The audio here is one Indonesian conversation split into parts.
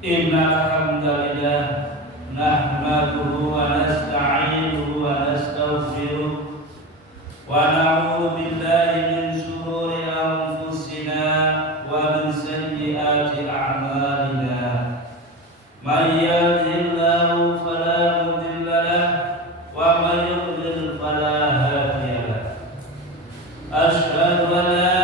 Innal hamdalillah nahmaduhu wa nasta'inuhu wa nastaghfiruh wa na'udzu billahi min shururi anfusina wa min sayyiati a'malina. May yahdihillahu fala mudilla lahu wa may yudlil fala hadiya lahu. Asyhadu an la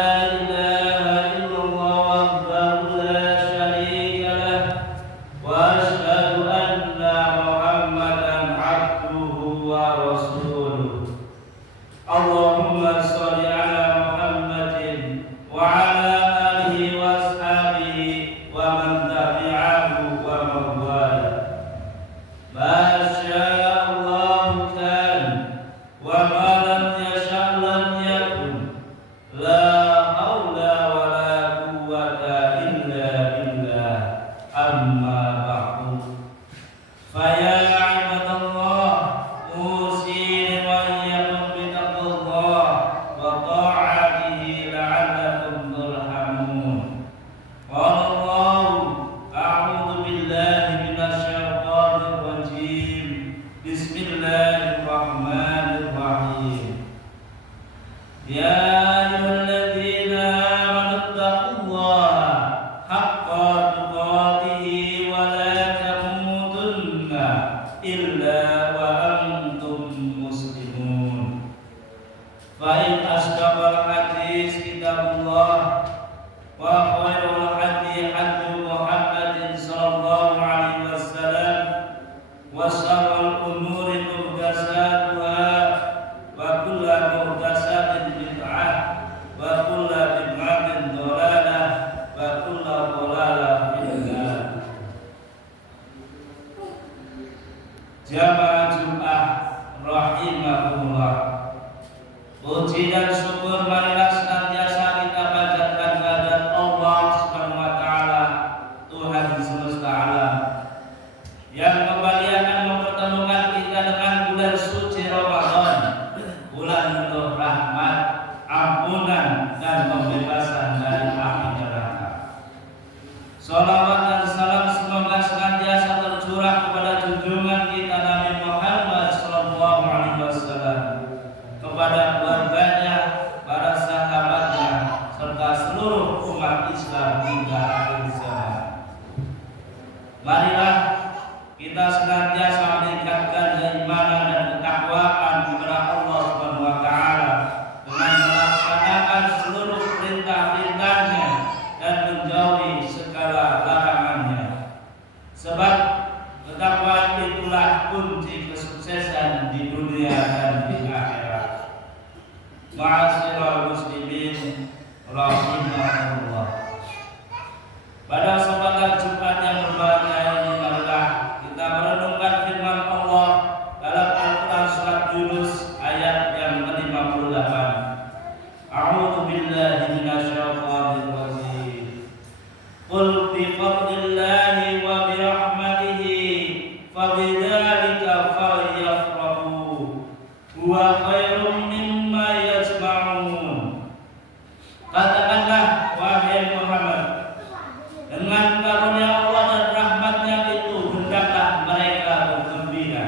Jamaah Jumat rahimahullah. Puji dan syukur marilah senantiasa kita panjatkan kehadirat Allah Subhanahu wa taala, Tuhan semesta alam, yang kembali akan mempertemukan kita dengan bulan suci Ramadan, bulan penuh rahmat, ampunan dan pembebasan dari api neraka. Salawat dan salam semoga senantiasa tercurah kepada junjungan kita Nabi Muhammad SAW, kepada keluarganya, para sahabatnya, serta seluruh umat Islam hingga akhir zaman. Marilah kita senantiasa meningkatkan keimanan dan ketakwaan kepada Allah Subhanahu wa taala dengan melaksanakan seluruh perintah-perintahnya dan menjauhi segala larangannya. Sebab ketakwaan itulah kunci kesuksesan di dunia dan di akhirat. Ma'asyiral muslimin rahimahullah. Pada kesempatan Jumat yang berbahagia ini, marilah kita merenungkan firman Allah dalam Al-Quran surat Yunus ayat yang ke-58. A'udzu billahi minasyaitonir rajim. Qul bi fadlillahi wa bi rahmatihi fabidzalika falyafrahu huwa khairum mimma yajma'un. Katakanlah wahai Muhammad, dengan karunia Allah dan rahmatnya itu hendaklah mereka bergembira.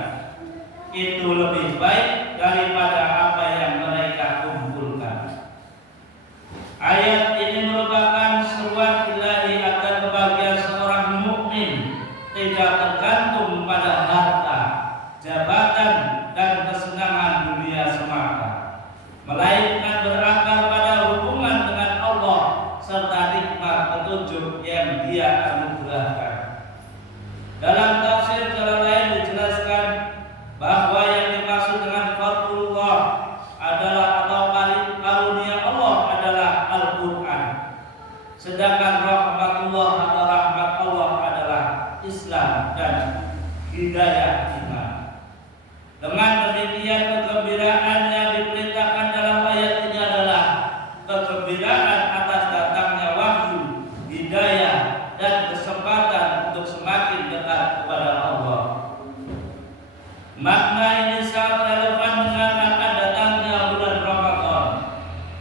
Itu lebih baik daripada apa yang mereka kumpulkan. Ayat ini merupakan seruan ilahi akan kebahagiaan seorang mukmin tidak tergantung pada harta, jabatan, dan kesenangan dunia semata, melainkan berakar pada hubungan dengan Allah serta nikmat petunjuk yang Dia anugerahkan. Dalam tafsir cara lain dijelaskan bahwa yang dimaksud dengan fadlullah adalah atau karunia Allah adalah Al-Quran, sedangkan rahmatullah atau rahmat Allah adalah Islam dan hidayah iman. Dengan demikian, kegembiraan yang diperintahkan dalam ayat ini adalah kegembiraan atas datangnya wahyu, hidayah, dan kesempatan untuk semakin dekat kepada Allah. Makna ini sangat relevan dengan akan datangnya bulan Ramadan.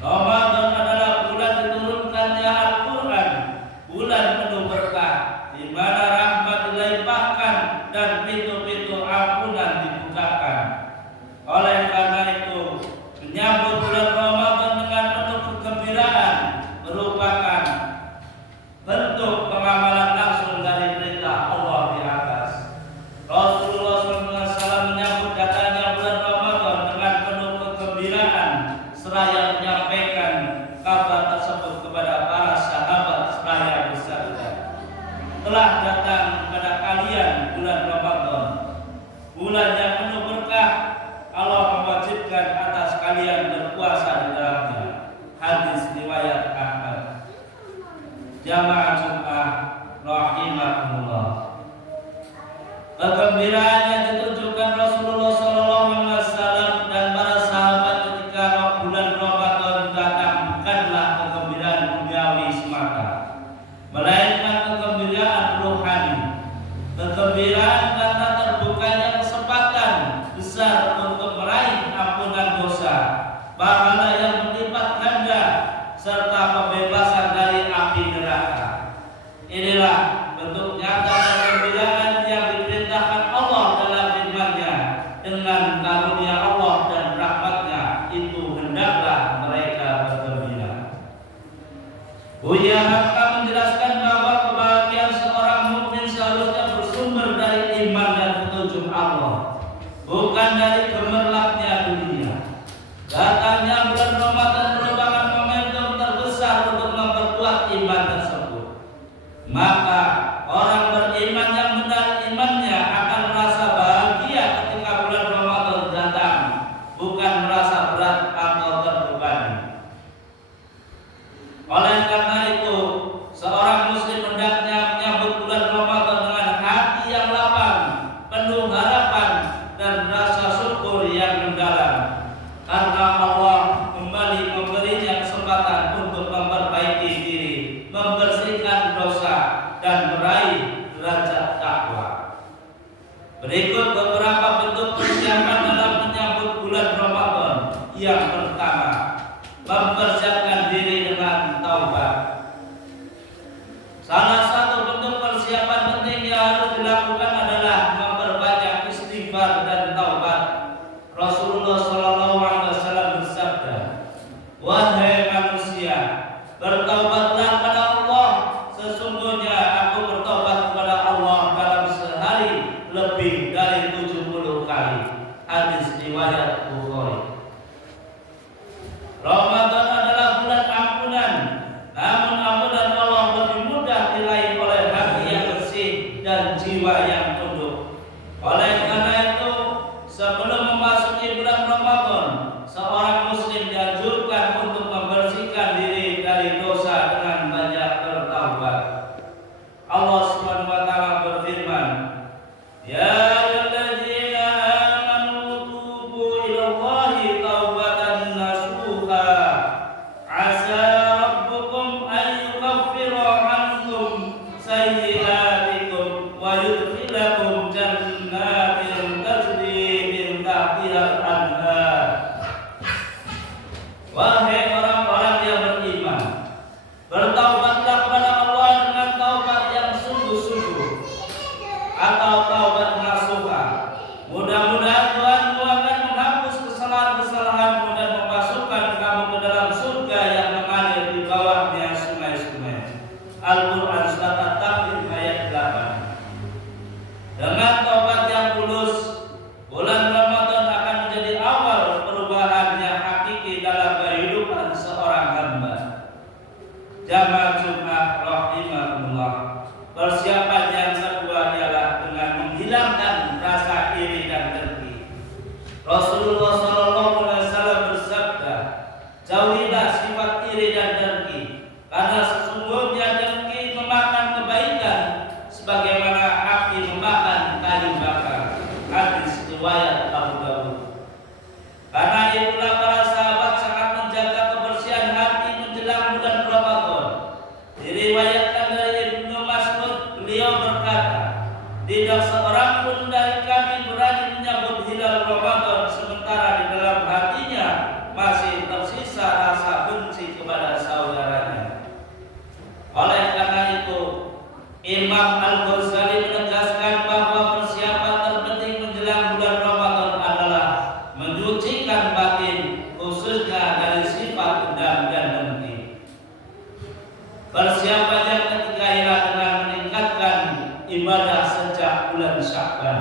Ramadan adalah bulan diturunkannya Al-Quran, bulan penuh berkah, di mana rahmat jamaah Jumat rahimakumullah. Kegembiraan yang ditunjukkan Rasulullah SAW dan para sahabat ketika bulan Ramadan datang bukanlah kegembiraan duniawi semata, melainkan kegembiraan rohani, kegembiraan karena terbukanya kesempatan besar untuk meraih ampunan dosa, pahala yang berlipat ganda, serta pembebasan dari api neraka. Inilah bentuk nyata kegembiraan yang diperintahkan Allah dalam firman-Nya. Dengan karunia Allah dan rahmat-Nya itu hendaklah mereka bergembira. Buya Hamka menjelaskan bahwa kebahagiaan seorang mukmin seharusnya bersumber dari iman dan petunjuk Allah, bukan dari gemerlapnya dunia. Datangnya bulan Ramadan merupakan momentum terbesar untuk memperkuat iman tersebut. Maka orang beriman yang benar imannya akan merasa bahagia ketika bulan Ramadan datang, bukan merasa berat atau terbebani. Oleh karena itu, seorang muslim hendaknya menyambut bulan Ramadan dengan hati yang lapang, penuh harapan dan rasa syukur yang mendalam, karena Allah kembali memberinya kesempatan untuk memperbaiki diri, membersihkan dosa, dan meraih derajat takwa. Berikut beberapa bentuk persiapan dalam menyambut bulan Ramadan. Yang pertama, mempersiapkan diri dengan taubat. Salah satu bentuk persiapan penting yang harus dilakukan adalah memperbanyak istighfar dan taubat. Rasulullah SAW bersabda, "Wahai manusia, bertaubatlah kepada Allah. Sesungguhnya aku bertobat kepada Allah dalam sehari lebih dari 70 kali." Hadis riwayat Bukhari. Ramadan adalah bulan ampunan, namun ampunan Allah lebih mudah diraih oleh hati yang bersih dan jiwa yang tunduk. Oleh karena itu, sebelum memasuki bulan Ramadan, seorang muslim dianjurkan untuk membersihkan diri dari dosa dengan banyak bertaubat. Allah Subhanahu wa taala berfirman, "Ya ayyuhalladzina amanu tubu ilallahi taubatan nasuha. Asa rabbukum an yukaffira ankum sayyi'atikum wa yudkhilakum jannatin tajri min tahtihal anhar." Wahai orang-orang yang beriman, bertaubatlah kepada Allah dengan taubat yang sungguh-sungguh atau taubat nasuha. Mudah-mudahan Tuhanmu akan menghapus kesalahan-kesalahanmu dan memasukkan kamu ke dalam surga yang mengalir di bawahnya sungai-sungai. Al-Quran Surat At-Takwir ayat 8. Dengan taubat yang tulus, bulan Ramadan akan menjadi awal perubahan yang hakiki dalam kehidupan seorang hamba. Jamaah Jumat rahimakumullah. Persiapan yang kedua ialah dengan menghilangkan rasa iri dan dengki. Rasulullah SAW bersabda, "Jauhilah sifat iri dan dengki, karena sesungguhnya dengki memakan kebaikan sebagaimana api memakan kayu bakar." Hadis riwayat Abu Dawud. Karena itulah para sahabat sangat menjaga kebersihan hati menjelang bulan Ramadan. Diriwayatkan dari Ibnu Mas'ud, beliau berkata, "Tidak seorang pun dari kami berani menyambut hilal Ramadan sementara di dalam hatinya masih tersisa rasa benci kepada saudaranya." Oleh karena itu, Imam Al-Ghazali menegaskan bahwa persiapan terpenting menjelang bulan Ramadan adalah menyucikan batin, khususnya dari sifat dendam dan dengki. Persiapan yang ketiga ialah dengan meningkatkan ibadah sejak bulan Sya'ban.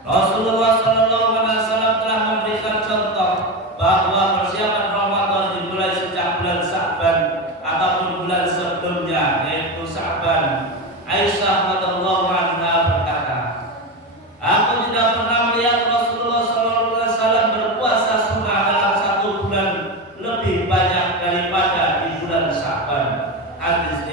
Rasulullah SAW telah memberikan contoh bahwa persiapan Ramadan dimulai sejak bulan Sya'ban ataupun bulan sebelumnya, yaitu Sya'ban. Aisyah radhiyallahu anha berkata, "Aku tidak pernah melihat Rasulullah SAW berpuasa sunnah dalam satu bulan lebih banyak daripada di bulan Sya'ban." Hadis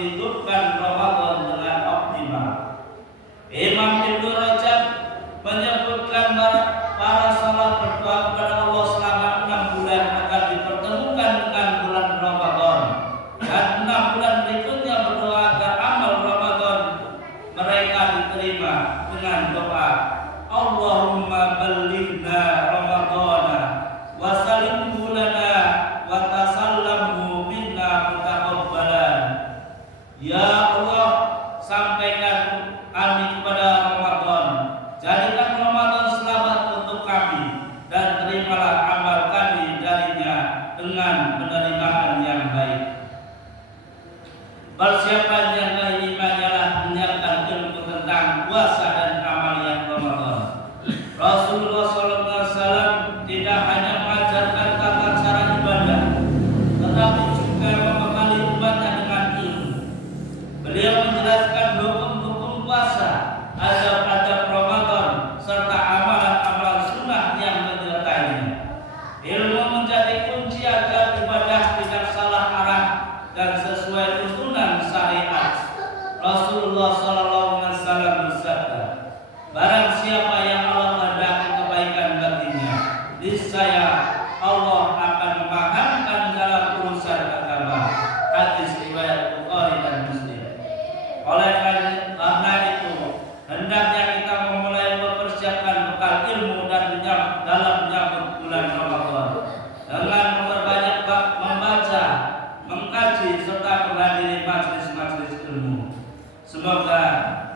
menghidupkan Ramadan dengan optimal. Imam Ibnu Rajab menyebutkan para salaf berdoa kepada Allah selama 6 bulan agar dipertemukan dengan bulan Ramadan, dan 6 bulan berikutnya berdoa agar amal Ramadan mereka diterima dengan doa Allahumma ballighna Ramadana wa salimhu lana wa tasallamhu minna mutaqabbalan. Ya Allah, sampaikan kami kepada Ramadan, jadikan Ramadan selamat untuk kami, dan terimalah amal kami darinya dengan penerimaan yang baik. Persiapan yang keimanannya adalah menyiapkan ilmu tentang puasa dan amal yang Ramadan. Rasulullah SAW tidak hanya mengajarkan tata cara ibadah, tetapi juga membekali umatnya dengan ilmu. Beliau menjelaskan hukum-hukum puasa, adab-adab Ramadan, serta amalan-amalan sunnah yang menyertainya. Ilmu menjadi kunci agar ibadah tidak salah arah dan sesuai tuntunan syariat. Rasulullah SAW bersabda, barang siapa yang Allah kehendaki kebaikan baginya, niscaya Allah akan memahamkan dalam urusan agama. Hadis riwayat Bukhari dan Muslim. Oleh karena itu, hendaknya kita memulai mempersiapkan bekal ilmu dan dalam menyambut bulan Ramadan dengan memperbanyak membaca, mengkaji, serta menghadiri majelis-majelis ilmu. Semoga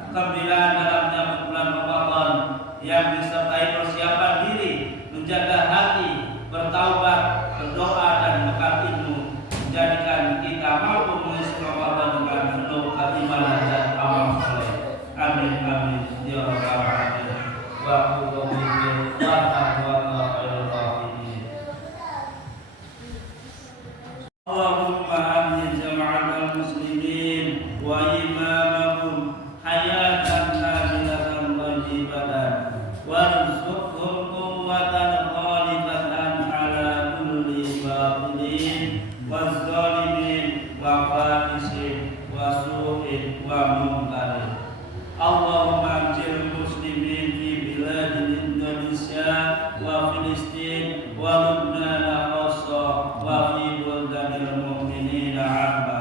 kegembiraan dalam menyambut bulan Ramadan yang disertai persiapan diri, menjaga hati, bertaubat, berdoa, dan bekal ilmu menjadikan kita mampu mengisi Ramadan dengan penuh keimanan dan amal saleh. Amin amin ya rabbal alamin. Wa qul Allahumma amin jama'atal muslimin wa imamahum hayatan nabilatan thayyibatan warzuqhum quwwatan ghalibatan ala kulli batilin wazzalimin wa fasiqin wa su'in wa munkarin. Allahumma anjil muslimin fi biladil Indonesia wa Filistin wa Lubnan khassa wa fi buldanil mu'minin 'amma.